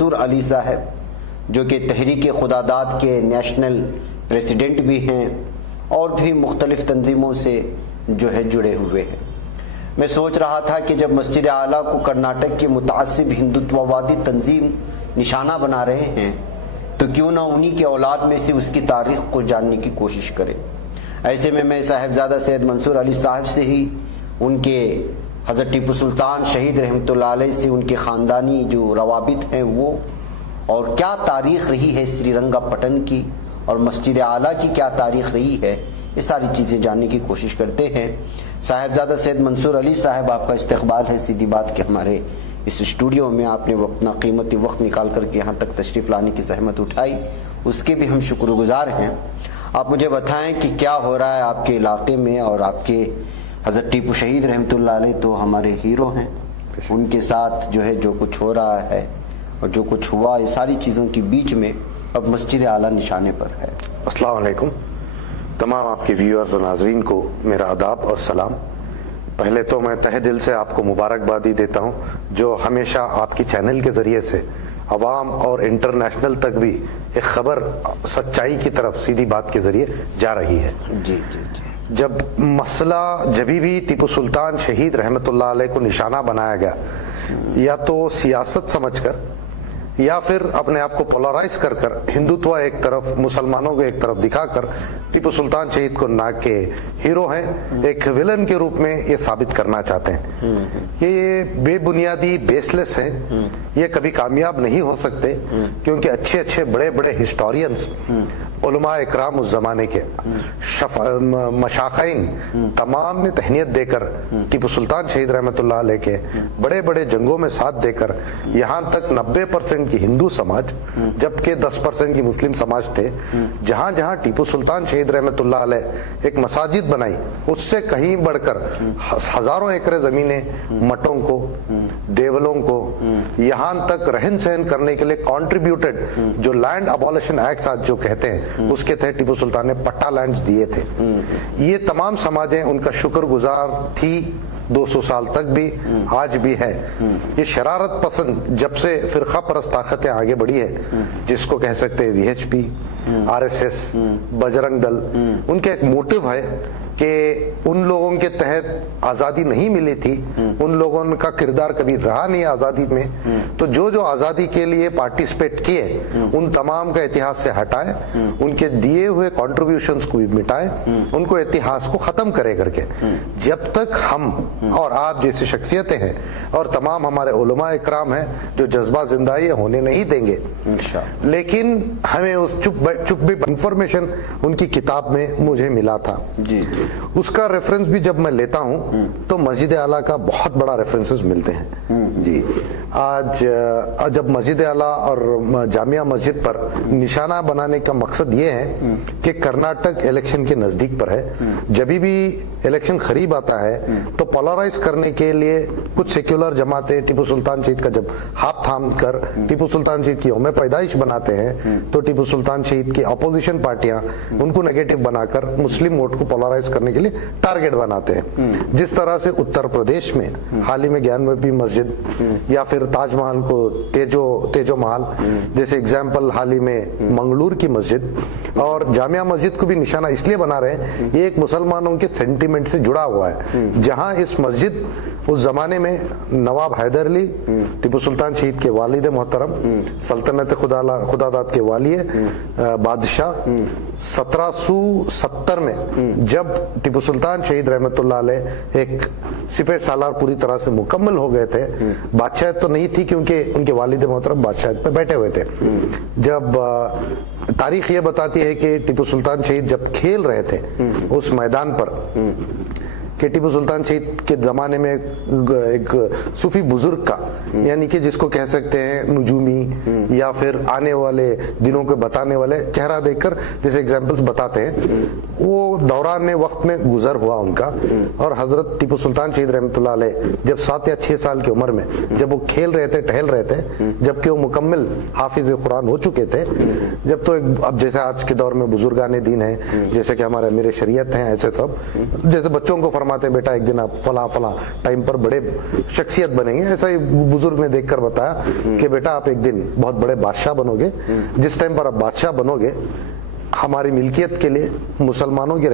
मंसूर अली साहब, जो कि तहरीक खुदादाद के नेशनल प्रेसिडेंट भी हैं और भी मुख्तलिफ तंजीमों से जो है जुड़े हुए हैं। मैं सोच रहा था कि जब मस्जिद आला को कर्नाटक के मुतासिब हिंदुत्ववादी तंजीम निशाना बना रहे हैं तो क्यों ना उन्हीं के औलाद में से उसकी तारीख को जानने की कोशिश करें। ऐसे में मैं साहिबजादा सैयद मंसूर अली साहब से ही उनके हज़रत टीपू सुल्तान शहीद रहमतुल्लाह अलैह से उनके ख़ानदानी जो रवाबित हैं वो, और क्या तारीख़ रही है श्रीरंगापटन की और मस्जिद आला की क्या तारीख़ रही है, ये सारी चीज़ें जानने की कोशिश करते हैं। साहिबजादा सैयद मंसूर अली साहब, आपका इस्तकबाल है। सीधी बात कि हमारे इस स्टूडियो में आपने अपना कीमती वक्त निकाल करके यहाँ तक तशरीफ़ लाने की ज़हमत उठाई, उसके भी हम शुक्रगुजार हैं। आप मुझे बताएं कि क्या हो रहा है आपके इलाके में, और आपके हज़रत टीपू शहीद रहमतुल्लाह अलैह तो हमारे हीरो हैं, उनके साथ जो है जो कुछ हो रहा है और जो कुछ हुआ, ये सारी चीज़ों के बीच में अब मस्जिद आला निशाने पर है। अस्सलाम वालेकुम। तमाम आपके व्यूअर्स और नाजरीन को मेरा आदाब और सलाम। पहले तो मैं तहे दिल से आपको मुबारकबादी देता हूँ जो हमेशा आपकी चैनल के ज़रिए से अवाम और इंटरनेशनल तक भी एक ख़बर सच्चाई की तरफ सीधी बात के ज़रिए जा रही है। जी जी जी। जब मसला भी टीपू सुल्तान शहीद रहमतुल्लाह अलैह को निशाना बनाया गया, या तो सियासत समझकर या फिर अपने आप को पोलराइज कर कर हिंदुत्व एक तरफ, मुसलमानों को एक तरफ दिखाकर टीपू सुल्तान शहीद को ना के हीरो हैं, एक विलन के रूप में ये साबित करना चाहते हैं। ये बेबुनियादी, बेसलेस हैं, ये कभी कामयाब नहीं हो सकते क्योंकि अच्छे अच्छे बड़े बड़े हिस्टोरियंस, उलमा इकराम उस जमाने के मशाखीन तमाम ने तहनीत देकर टीपू सुल्तान शहीद रहमतुल्लाह अलैह के बड़े बड़े जंगों में साथ देकर यहाँ तक 90% की हिंदू समाज जबकि 10% की मुस्लिम समाज थे, जहाँ जहाँ टीपू सुल्तान शहीद रहमतुल्लाह अलैह एक मसाजिद बनाई, उससे कहीं बढ़कर हजारों एकड़ जमीनें मठों को, देवलों को, यहाँ तक रहन सहन करने के लिए कंट्रीब्यूटेड, जो लैंड अबॉलिशन एक्ट आज जो कहते हैं उसके तहत टीपू सुल्तान ने पट्टा लैंड्स दिए थे। ये तमाम समाजें उनका शुक्रगुजार थी 200 साल तक भी, आज भी है। ये शरारत पसंद जब से फिरका परस्त ताकतें आगे बढ़ी है, जिसको कह सकते हैं वीएचपी, आरएसएस, बजरंग दल, उनका एक मोटिव है कि उन लोगों के तहत आज़ादी नहीं मिली थी, उन लोगों का किरदार कभी रहा नहीं आज़ादी में, तो जो जो आज़ादी के लिए पार्टिसिपेट किए उन तमाम का इतिहास से हटाए, उनके दिए हुए कॉन्ट्रीब्यूशंस को भी मिटाए, उनको इतिहास को ख़त्म करे करके। जब तक हम और आप जैसी शख्सियतें हैं और तमाम हमारे उलमा इकराम हैं जो जज्बा जिंदा ये होने नहीं देंगे। लेकिन हमें उस चुप इंफॉर्मेशन उनकी किताब में मुझे मिला था जी, उसका रेफरेंस भी जब मैं लेता हूं तो मस्जिद आला का बहुत बड़ा रेफरेंसेस मिलते हैं जी। आज जब मस्जिद आला और जामिया मस्जिद पर निशाना बनाने का मकसद ये है कि कर्नाटक इलेक्शन के नजदीक पर है, जब भी इलेक्शन करीब आता है तो पोलराइज करने के लिए कुछ सेक्युलर जमातें टीपू सुल्तान शहीद का जब हाथ थाम कर टीपू सुल्तान शहीद की यौम पैदाइश बनाते हैं तो टीपू सुल्तान शहीद की अपोजिशन पार्टियां उनको नेगेटिव बनाकर मुस्लिम वोट को पोलराइज करने के लिए टारगेट बनाते हैं। जिस तरह से उत्तर प्रदेश में हाल ही में ज्ञानवापी मस्जिद या फिर ताजमहल को तेजो महल जैसे एग्जाम्पल, हाल ही में मंगलूर की मस्जिद और जामिया मस्जिद को भी निशाना इसलिए बना रहे हैं, ये एक मुसलमानों के सेंटिमेंट से जुड़ा हुआ है। जहां इस मस्जिद उस जमाने में नवाब हैदर अली टीपू सुल्तान शहीद के वालिद मोहतरम सल्तनत खुदादाद के वाली बादशाह 1770 में जब टीपू सुल्तान शहीद रहमतुल्लाह अलैह एक सिपह सालार पूरी तरह से मुकम्मल हो गए थे, बादशाह तो नहीं थी क्योंकि उनके वालिद मोहतरम बादशाह पे बैठे हुए थे। जब तारीख ये बताती है कि टीपू सुल्तान शहीद जब खेल रहे थे उस मैदान पर कि टीपू सुल्तान शहीद के ज़माने में एक सूफी बुजुर्ग का, यानी कि जिसको कह सकते हैं नुजूमी या फिर आने वाले दिनों को बताने वाले, चेहरा देखकर जैसे एग्जाम्पल्स बताते हैं, वो दौरान वक्त में गुजर हुआ उनका। और हज़रत टीपू सुल्तान शहीद रहमतुल्लाह अलैह जब 7 या 6 साल की उम्र में जब वो खेल रहे थे, टहल रहे थे, जबकि वो मुकम्मल हाफिज कुरान हो चुके थे, जब तो अब जैसे आज के दौर में बुजुर्गान दीन है, जैसे कि हमारे अमीर शरीयत हैं, ऐसे सब जैसे बच्चों को फरमाते हैं बेटा एक दिन आप फला फला टाइम पर बड़े शख्सियत बनेंगे। ऐसा ही बुजुर्ग ने देखकर बताया कि बेटा आप एक दिन बहुत बड़े बादशाह बनोगे, जिस टाइम पर आप बादशाह बनोगे हमारी मिल्कियत के लिए, मुसलमानों की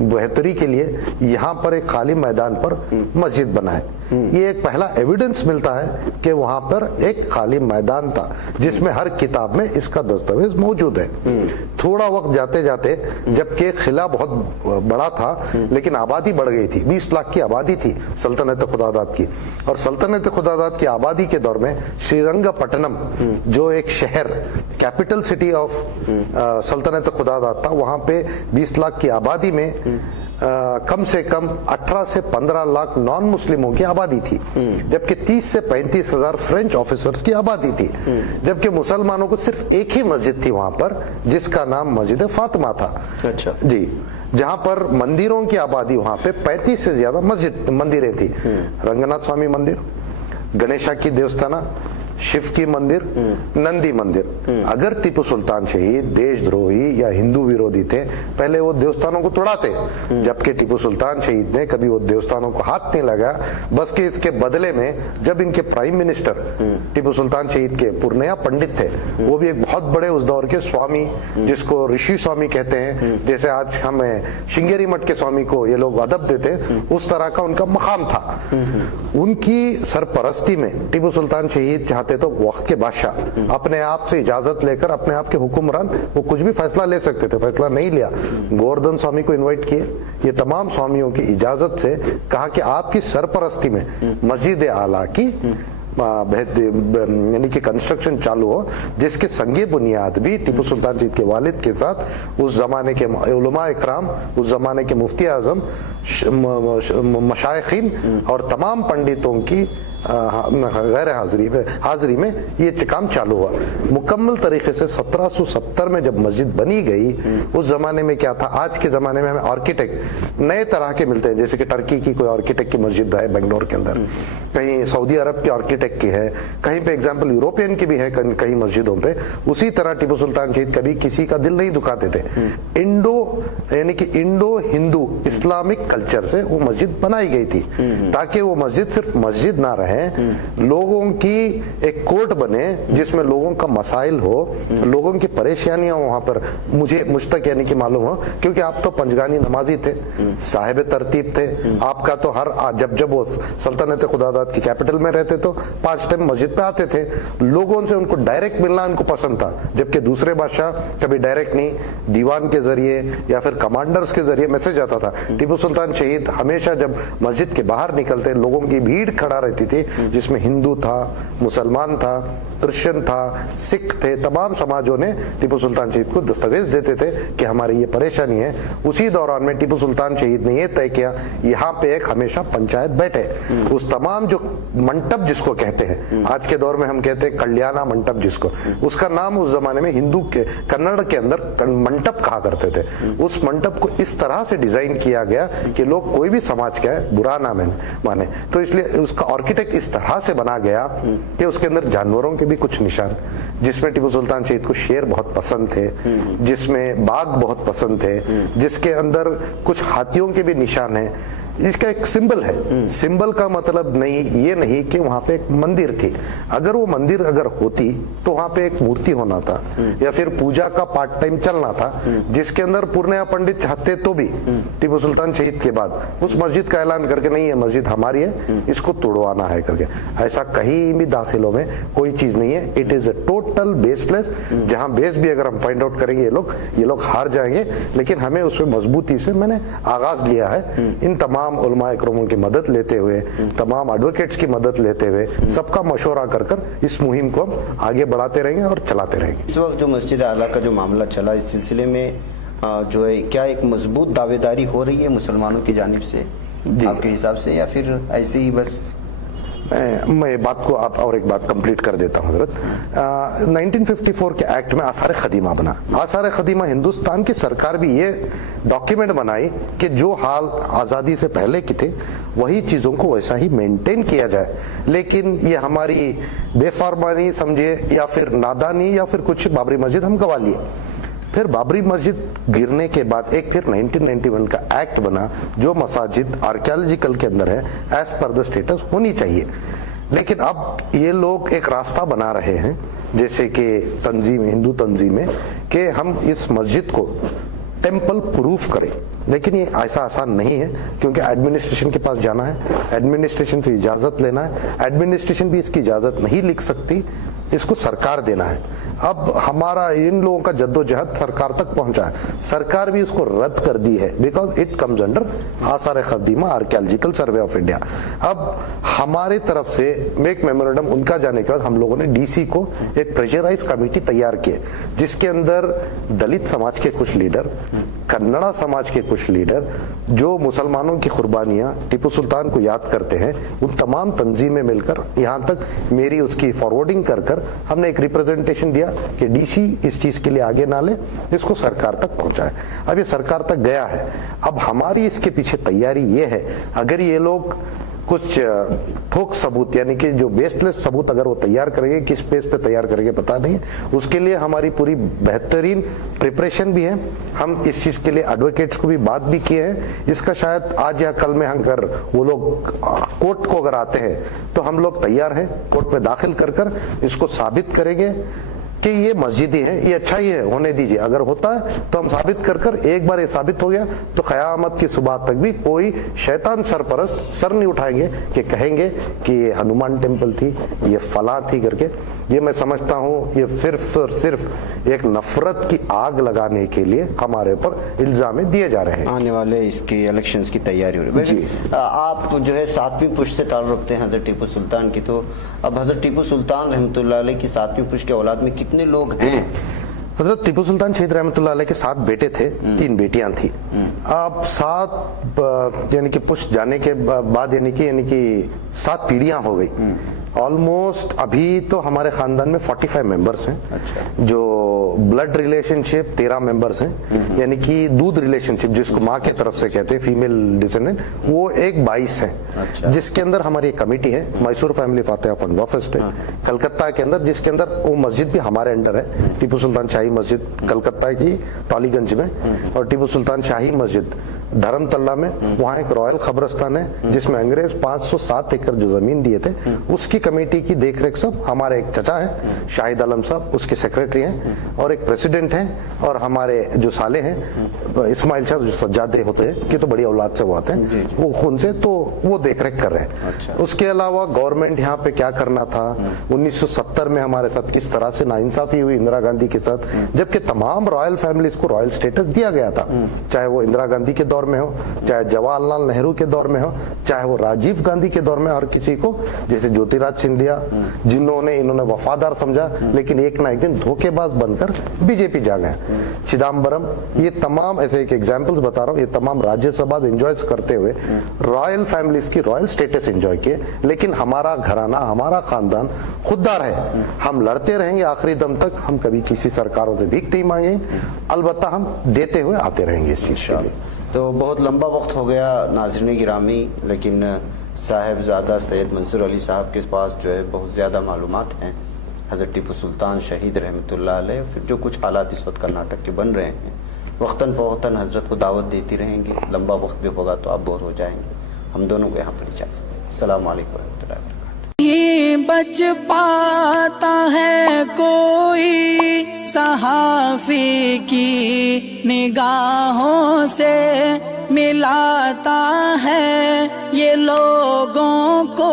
बेहतरी के लिए यहाँ पर एक खाली मैदान पर मस्जिद बनाए। ये एक पहला एविडेंस मिलता है कि वहां पर एक खाली मैदान था जिसमें हर किताब में इसका दस्तावेज मौजूद है। थोड़ा वक्त जाते जाते जबकि किला बहुत बड़ा था लेकिन आबादी बढ़ गई थी, 20 लाख की आबादी थी सल्तनत खुदादाद की, और सल्तनत खुदादाद की आबादी के दौर में श्रीरंगपट्टनम जो एक शहर कैपिटल सिटी ऑफ सल्तनत खुदादाद था, वहां पे 20 लाख की आबादी में कम से कम 18 से 15 लाख नॉन मुस्लिमों की आबादी थी, जबकि 30 से 35 हजार फ्रेंच ऑफिसर्स की आबादी थी, जबकि मुसलमानों को सिर्फ एक ही मस्जिद थी वहां पर जिसका नाम मस्जिद फातिमा था। अच्छा जी, जहां पर मंदिरों की आबादी वहां पे 35 से ज्यादा मंदिरें थी। रंगनाथ स्वामी मंदिर, गणेशा की देवस्थाना, शिव की मंदिर, नंदी मंदिर। अगर टीपू सुल्तान शहीद देशद्रोही या हिंदू विरोधी थे पहले वो देवस्थानों को तोड़ाते, जबकि टीपू सुल्तान शहीद ने कभी वो देवस्थानों को हाथ नहीं लगा, बस कि इसके बदले में जब इनके प्राइम मिनिस्टर टीपू सुल्तान शहीद के पूर्णिया पंडित थे, वो भी एक बहुत बड़े उस दौर के स्वामी जिसको ऋषि स्वामी कहते हैं, जैसे आज हमें श्रृंगेरी मठ के स्वामी को ये लोग अदब देते हैं, उस तरह का उनका मकाम था। उनकी सरपरस्ती में टीपू सुल्तान शहीद चाहते तो वक्त के बादशाह अपने आप से इजाजत लेकर अपने आप के हुक्मरान वो कुछ भी फैसला ले सकते थे, फैसला नहीं लिया। गोवर्धन स्वामी को इनवाइट किए, ये तमाम स्वामियों की इजाजत से कहा कि आपकी सरपरस्ती में मस्जिद आला की यानी कि कंस्ट्रक्शन चालू हो, जिसके संगे बुनियाद भी टीपू सुल्तान शहीद के वालिद के साथ उस जमाने के उलमा इकराम, उस जमाने के मुफ्ती आजम, मशाइखीन और तमाम पंडितों की गैर हाजिरी में ये काम चालू हुआ। मुकम्मल तरीके से 1770 में जब मस्जिद बनी गई, उस जमाने में क्या था, आज के जमाने में हमें आर्किटेक्ट नए तरह के मिलते हैं, जैसे कि टर्की की कोई आर्किटेक्ट की मस्जिद है बेंगलोर के अंदर, कहीं सऊदी अरब के आर्किटेक्ट की है, कहीं पे एग्जाम्पल यूरोपियन की भी है कहीं मस्जिदों पे। उसी तरह टीपू सुल्तान शहीद कभी किसी का दिल नहीं दुखाते थे, यानी कि इंडो हिंदू इस्लामिक कल्चर से वो मस्जिद बनाई गई थी ताकि वो मस्जिद सिर्फ मस्जिद ना रहे, लोगों की एक कोर्ट बने जिसमें लोगों का मसाइल हो, लोगों की परेशानियां वहां पर मुझ तक यानी कि मालूम हो, क्योंकि आप तो पंजगानी नमाजी थे, साहिब तरतीब थे, आपका तो हर जब वो सल्तनत खुदादाद की कैपिटल में रहते तो 5 टाइम मस्जिद पे आते थे, लोगों से उनको डायरेक्ट मिलना उनको पसंद था, जबकि दूसरे बादशाह कभी डायरेक्ट नहीं, दीवान के जरिए या फिर कमांडर्स के जरिए मैसेज आता था। टीपू सुल्तान शहीद हमेशा जब मस्जिद के बाहर निकलते लोगों की भीड़ खड़ा रहती थी, जिसमें हिंदू था, मुसलमान था, क्रिश्चियन था, सिख थे, तमाम समाजों ने टीपू सुल्तान शहीद को दस्तावेज देते थे कि हमारी ये परेशानी है। उसी दौरान में टीपू सुल्तान शहीद ने ये तय किया यहाँ पे एक हमेशा पंचायत बैठे, उस तमाम जो मंटप जिसको कहते हैं, आज के दौर में हम कहते हैं कल्याणा मंटप जिसको, उसका नाम उस जमाने में हिंदू के कन्नड़ के अंदर मंटप कहा करते थे। उस मंटप को इस तरह से डिजाइन किया गया कि लोग कोई भी समाज का है बुरा ना माने, तो इसलिए उसका आर्किटेक्ट इस तरह से बना गया कि उसके अंदर जानवरों के भी कुछ निशान, जिसमें टीपू सुल्तान शहीद को शेर बहुत पसंद थे, जिसमें बाघ बहुत पसंद थे, जिसके अंदर कुछ हाथियों के भी निशान हैं। इसका एक सिंबल है, सिंबल का मतलब ये नहीं कि वहां पे एक मंदिर थी, अगर वो मंदिर अगर होती तो वहां पे एक मूर्ति होना था या फिर पूजा का पार्ट टाइम चलना था, जिसके अंदर पूर्णिया पंडित चाहते तो भी टीपू सुल्तान शहीद के बाद उस मस्जिद का ऐलान करके नहीं ये मस्जिद हमारी है, इसको तोड़वाना है करके, ऐसा कहीं भी दाखिलों में कोई चीज नहीं है। It is a total baseless, जहां बेस भी अगर हम फाइंड आउट करेंगे ये लोग हार जाएंगे, लेकिन हमें उसमें मजबूती से मैंने आगाज लिया है, इन तमाम उलमा इकरामों की मदद लेते हुए, तमाम एडवोकेट्स की मदद लेते हुए, सबका मशवरा कर इस मुहिम को हम आगे बढ़ाते रहेंगे और चलाते रहेंगे। इस वक्त जो मस्जिद आला का जो मामला चला, इस सिलसिले में जो है क्या एक मजबूत दावेदारी हो रही है मुसलमानों की जानिब से आपके हिसाब से, या फिर ऐसे ही बस? मैं बात को आप और एक बात कंप्लीट कर देता हूं हजरत। 1954 के एक्ट में आसार खदीमा बना। आसार खदीमा हिंदुस्तान की सरकार भी ये डॉक्यूमेंट बनाई कि जो हाल आज़ादी से पहले की थे वही चीज़ों को वैसा ही मेंटेन किया जाए, लेकिन ये हमारी बेफरमानी समझिए या फिर नादानी या फिर कुछ बाबरी मस्जिद हम गवा लिए। फिर बाबरी मस्जिद गिरने के बाद एक फिर 1991 का एक्ट बना जो मसाजिद आर्कियोलॉजिकल के अंदर है, एज पर द स्टेटस होनी चाहिए। लेकिन अब ये लोग एक रास्ता बना रहे हैं, जैसे कि तंजीम, हिंदू तंजीमें, कि हम इस मस्जिद को टेम्पल प्रूफ करें। लेकिन ये ऐसा आसान नहीं है, क्योंकि एडमिनिस्ट्रेशन के पास जाना है, एडमिनिस्ट्रेशन से इजाजत लेना है, एडमिनिस्ट्रेशन भी इसकी इजाजत नहीं लिख सकती, इसको सरकार देना है। अब हमारा इन लोगों का जद्दोजहद सरकार तक पहुंचा है, सरकार भी इसको रद्द कर दी है, बिकॉज इट कम्स अंडर आसार कदीमा आर्कियोलॉजिकल सर्वे ऑफ इंडिया। अब हमारे तरफ से एक मेमोरेंडम उनका जाने के बाद हम लोगों ने डीसी को एक प्रेशराइज कमेटी तैयार की, जिसके अंदर दलित समाज के कुछ लीडर, कन्नड़ा समाज के कुछ लीडर, जो मुसलमानों की कुर्बानियां टीपू सुल्तान को याद करते हैं, उन तमाम तंजीमें मिलकर, यहाँ तक मेरी उसकी फॉरवर्डिंग कर हमने एक रिप्रेजेंटेशन दिया कि डीसी इस चीज के लिए आगे ना ले, इसको सरकार तक पहुंचाए। अब ये सरकार तक गया है। अब हमारी इसके पीछे तैयारी ये है, अगर ये लोग कुछ ठोक सबूत, यानी कि जो बेसलेस सबूत अगर वो तैयार करेंगे, किस बेस पे तैयार करेंगे पता नहीं है, उसके लिए हमारी पूरी बेहतरीन प्रिपरेशन भी है। हम इस चीज के लिए एडवोकेट्स को भी बात भी किए हैं। इसका शायद आज या कल में अगर वो लोग कोर्ट को अगर आते हैं तो हम लोग तैयार हैं, कोर्ट में दाखिल कर इसको साबित करेंगे कि ये मस्जिद ही है, ये अच्छा ही है, होने दीजिए। अगर होता है तो हम साबित कर एक बार ये साबित हो गया तो क़यामत की सुबह तक भी कोई शैतान सरपरस्त सर नहीं उठाएंगे कि कहेंगे कि ये हनुमान टेम्पल थी, ये फला थी करके। ये मैं समझता हूँ ये सिर्फ और सिर्फ एक नफरत की आग लगाने के लिए हमारे ऊपर इल्जाम दिए जा रहे हैं। आने वाले इसके इलेक्शंस की तैयारी हो रही है। आप जो है 7वीं पुश्त से ताल्लुक़ रखते हैं हज़रत टीपू सुल्तान की, तो अब हज़रत टीपू सुल्तान रहमतुल्लाह अलैह की 7वीं पुश्त के औलाद में कितने लोग हैं? हज़रत टीपू सुल्तान शहीद रहमतुल्लाह अलैह के 7 बेटे थे, 3 बेटियां थी। अब 7 यानी कि पुश्त जाने के बाद यानी कि 7 पीढ़ियां हो गई ऑलमोस्ट। अभी तो हमारे खानदान में 45 मेंबर्स हैं। अच्छा। जो ब्लड रिलेशनशिप 13 मेंबर्स हैं, यानी कि दूध रिलेशनशिप जिसको माँ के तरफ से कहते हैं, फीमेल डिसेंडेंट, वो एक 22 है। अच्छा। जिसके अंदर हमारी एक कमेटी है, Mysore family Fatiha fund of state, Calcutta के अंदर, जिसके अंदर वो मस्जिद भी हमारे अंडर है, टीपू सुल्तान शाही मस्जिद कलकत्ता की टॉलीगंज में, और टीपू सुल्तान शाही मस्जिद धर्मतल्ला में, वहाँ एक रॉयल कब्रिस्तान है जिसमें अंग्रेज 507 एकड़ जो जमीन दिए थे, उसकी कमेटी की देखरेख सब हमारे एक चचा हैं शाहिद आलम साहब, उसके सेक्रेटरी हैं, और एक प्रेसिडेंट हैं, और हमारे जो साले हैं इस्माइल शाह जो सज्जादे होते हैं कि तो बड़ी औलाद से वो आते हैं, वो उनसे तो वो देखरेख कर रहे हैं। अच्छा। उसके अलावा गवर्नमेंट यहाँ पे क्या करना था, 1970 में हमारे साथ किस तरह से नाइंसाफी हुई इंदिरा गांधी के साथ, जबकि तमाम रॉयल फैमिलीज को रॉयल स्टेटस दिया गया था, चाहे वो इंदिरा गांधी के दौर में हो, चाहे जवाहरलाल नेहरू के दौर में हो, चाहे वो राजीव गांधी के दौर में, हर किसी को, जैसे ज्योतिराज सिंधिया जिन्होंने इन्होंने वफादार समझा, लेकिन एक ना एक दिन धोखेबाज बनकर बीजेपी जा गए। चिदम्बरम, ये तमाम ऐसे एक एग्जांपल्स बता रहा हूँ, ये तमाम राज्यसभा एंजॉय करते हुए रॉयल फैमिलीज की रॉयल स्टेटस एंजॉय किए। लेकिन हमारा घराना, हमारा खानदान खुददार है, हम लड़ते रहेंगे आखिरी दम तक, हम कभी किसी सरकारों से भीख नहीं मांगेंगे, अलबत्ता हम देते हुए आते रहेंगे इस चीज के लिए। तो बहुत लंबा वक्त हो गया नाज़रीन गिरामी, लेकिन साहिबजादा सैयद मंसूर अली साहब के पास जो है बहुत ज़्यादा मालूमात हैं हज़रत टीपू सुल्तान शहीद रहमतुल्लाह अलैह। फिर जो कुछ हालात इस वक्त कर्नाटक के बन रहे हैं, वक्तन फ़वक्तन हज़रत को दावत देती रहेंगी, लंबा वक्त भी होगा तो आप बोर हो जाएंगे। हम दोनों को यहाँ पर इजाज़त दें। अस्सलाम वालेकुम रहमतुल्लाहि व बरकातुहू। नहीं बच पाता है कोई सहाफ़ी की निगाहों से, मिलाता है ये लोगों को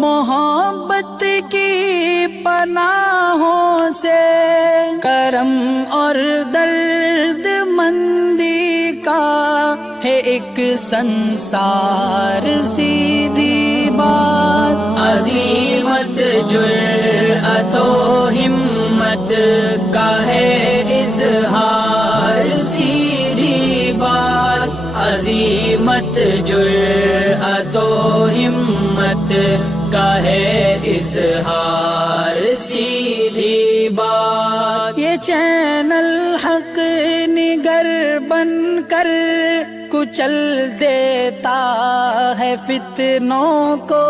मोहब्बत की पनाहों से। करम और दर्द मंदी का है एक संसार, सीधी बात अज़ीमत जुर्अतो हिम्मत का है इज़हार, सीधी बात अज़ीमत जुर्अतो हिम्मत का है इज़हार, सीधी बात। ये चैनल हक निगर बनकर कुचल देता है फितनों को।